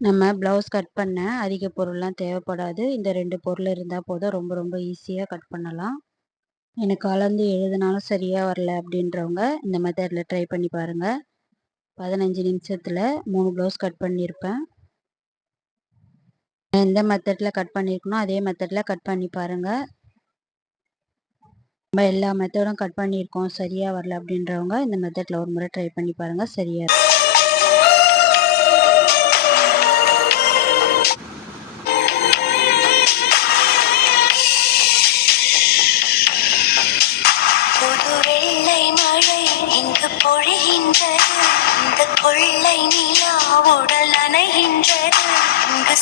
நம்ம blouse cut பண்ண அதிக பொருள்லாம் தேவைப்படாது. இந்த ரெண்டு பொருள் இருந்தால் போதும். ரொம்ப ரொம்ப ஈஸியாக கட் பண்ணலாம். எனக்கு கலந்து எழுதினாலும் சரியாக வரல அப்படின்றவங்க இந்த மெத்தடில் ட்ரை பண்ணி பாருங்கள் பதினஞ்சு நிமிஷத்தில் மூணு ப்ளவுஸ் கட் பண்ணியிருப்பேன் எந்த மெத்தடில் கட் பண்ணியிருக்கணும் அதே மெத்தடில் கட் பண்ணி பாருங்கள் நம்ம எல்லா மெத்தடும் கட் பண்ணியிருக்கோம் சரியாக வரல அப்படின்றவங்க இந்த மெத்தடில் ஒரு முறை ட்ரை பண்ணி பாருங்கள் சரியாக இருக்கும்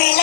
இந்த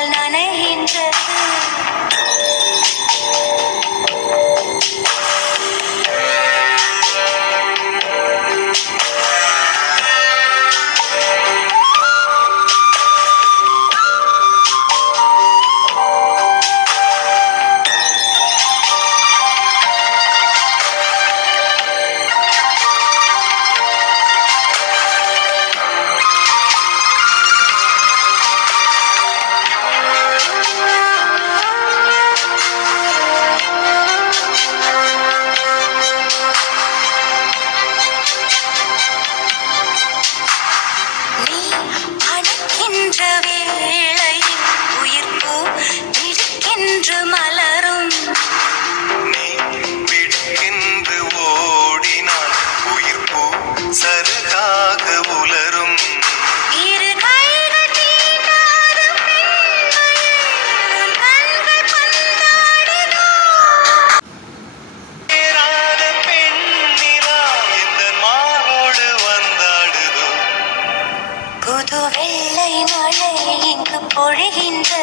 இங்கு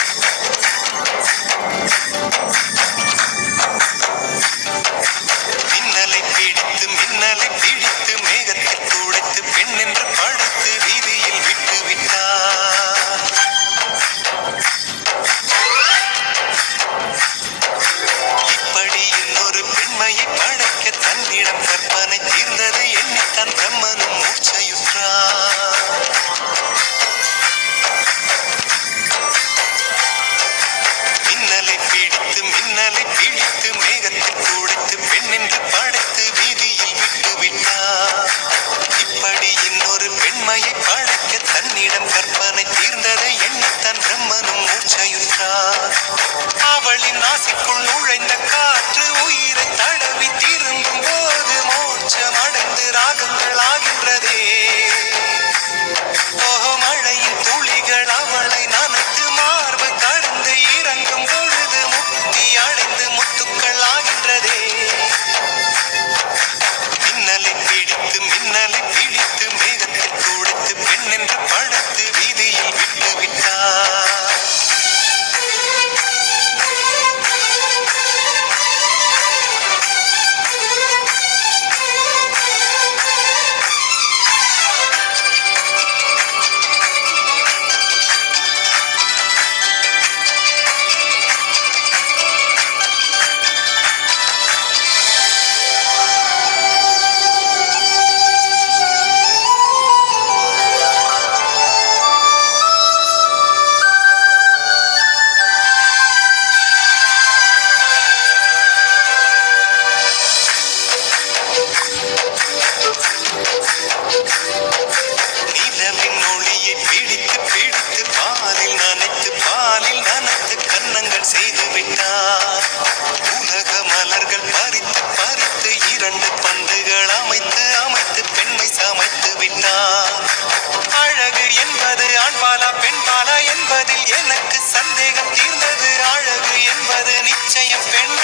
Gracias. இதயம் பெண்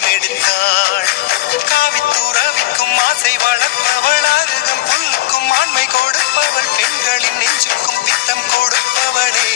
ஜீவனை எடுத்தாள் காவித்துறவிக்கும் ஆசை வளர்ப்பவள் அருகம் புல்லுக்கும் ஆண்மை கொடுப்பவள் பெண்களின் நெஞ்சுக்கும் பித்தம் கொடுப்பவளே.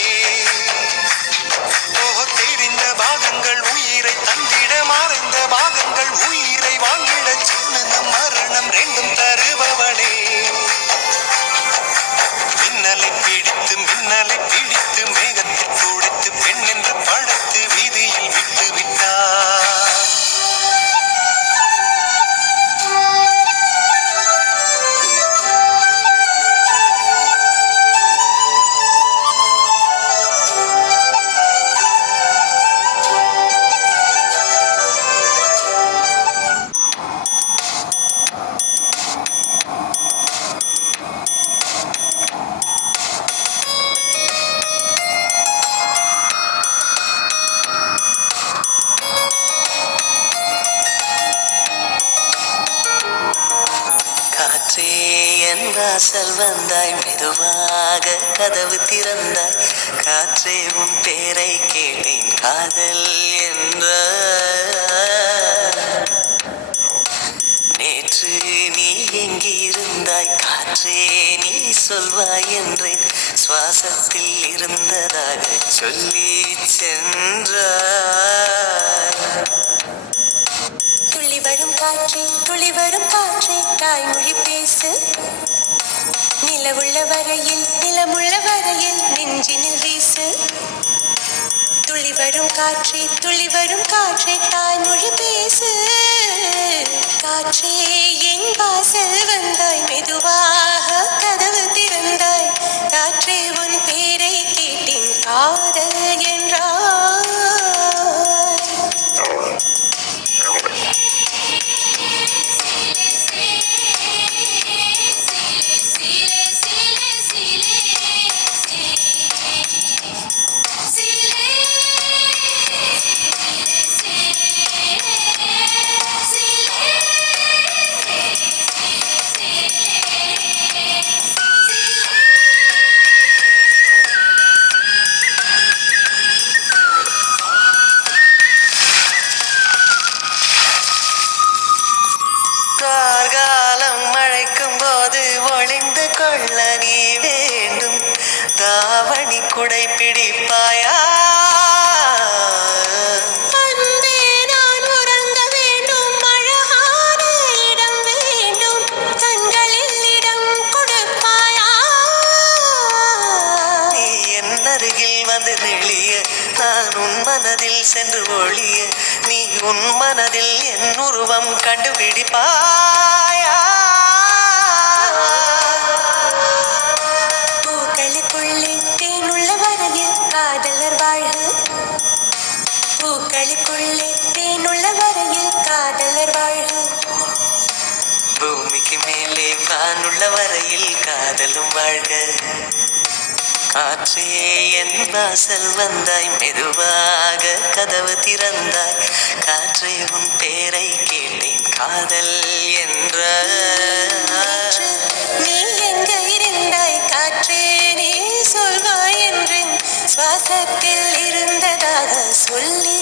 வாசல் வந்தாய் மெதுவாக கதவு திறந்தாய் காற்றே உன் பேரை கேட்டேன். காதல் என்ற நேற்று நீ எங்கிருந்தாய்? காற்றே நீ சொல்வாய் என்றேன். சுவாசத்தில் இருந்ததாக சொல்லி சென்றாய். துள்ளி வரும் காற்றே துளி வரும் காற்றே தாய்மொழி பேசு. நிலவுள்ள வரையில் நிலமுள்ள வரையில் நெஞ்சினில் வீசு. துளி வரும் காற்றே துளி வரும் காற்றே தாய்மொழி பேசு. காற்றே என் வாசல் வந்தாய் மெதுவாக கதவு மனதில் சென்று ஒளிய நீ உன் மனதில் என் உருவம் கண்டுபிடிப்பாயா? பூக்களுக்குள்ளே தேனுள்ள வரையில் காதலர் வாழ்க. பூக்களுக்குள்ளே தேனுள்ள வரையில் காதலர் வாழ்க. பூமிக்கு மேலே வானுள்ள வரையில் காதலும் வாழ்க. காற்றே என் வாசல் வந்தாய் மெதுவாக கதவு திறந்தாய். காற்றே உன் பேரை கேட்டேன் காதல் என்ற நீ எங்க இருந்தாய்? காற்றே நீ சொல்வாய் என்றேன். சுவாசத்தில் இருந்ததாக சொல்லி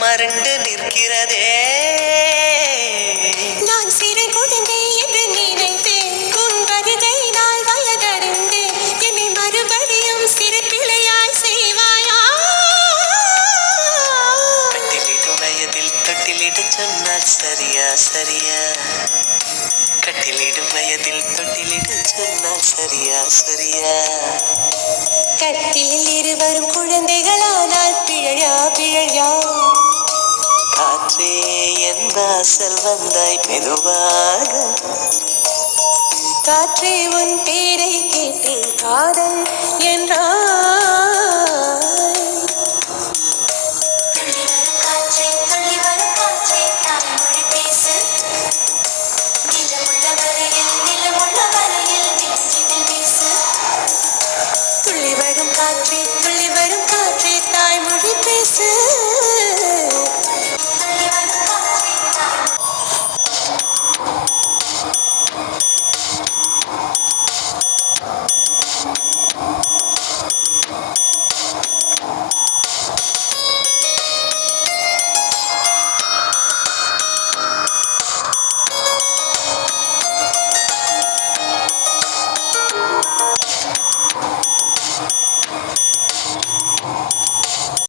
மறண்டு நிற்கிறதே. நான் சிறு குழந்தை என்று நினைத்தேன். உன் வருகை நாள் வயதறிந்தேன் என்னை மறுபடியும் சிறு பிள்ளையாய் செய்வாயா? கட்டிலிடும் வயதில் தொட்டிலிட சொன்னால் சரியா சரியா. கட்டிலிடும் வயதில் தொட்டிலிட சொன்னால் சரியா சரியா. கட்டிலில் இருவரும் குழந்தைகளானால் பிழையா பிழையா. காற்றே என் வாசல் வந்தாய் மெதுவாக. காற்றே உன் பேரை கேட்டே காதல் என்றாய். காற்றே துள்ளி வரும் காற்றே துள்ளி வரும் காற்றே தாய்மொழி பேசு.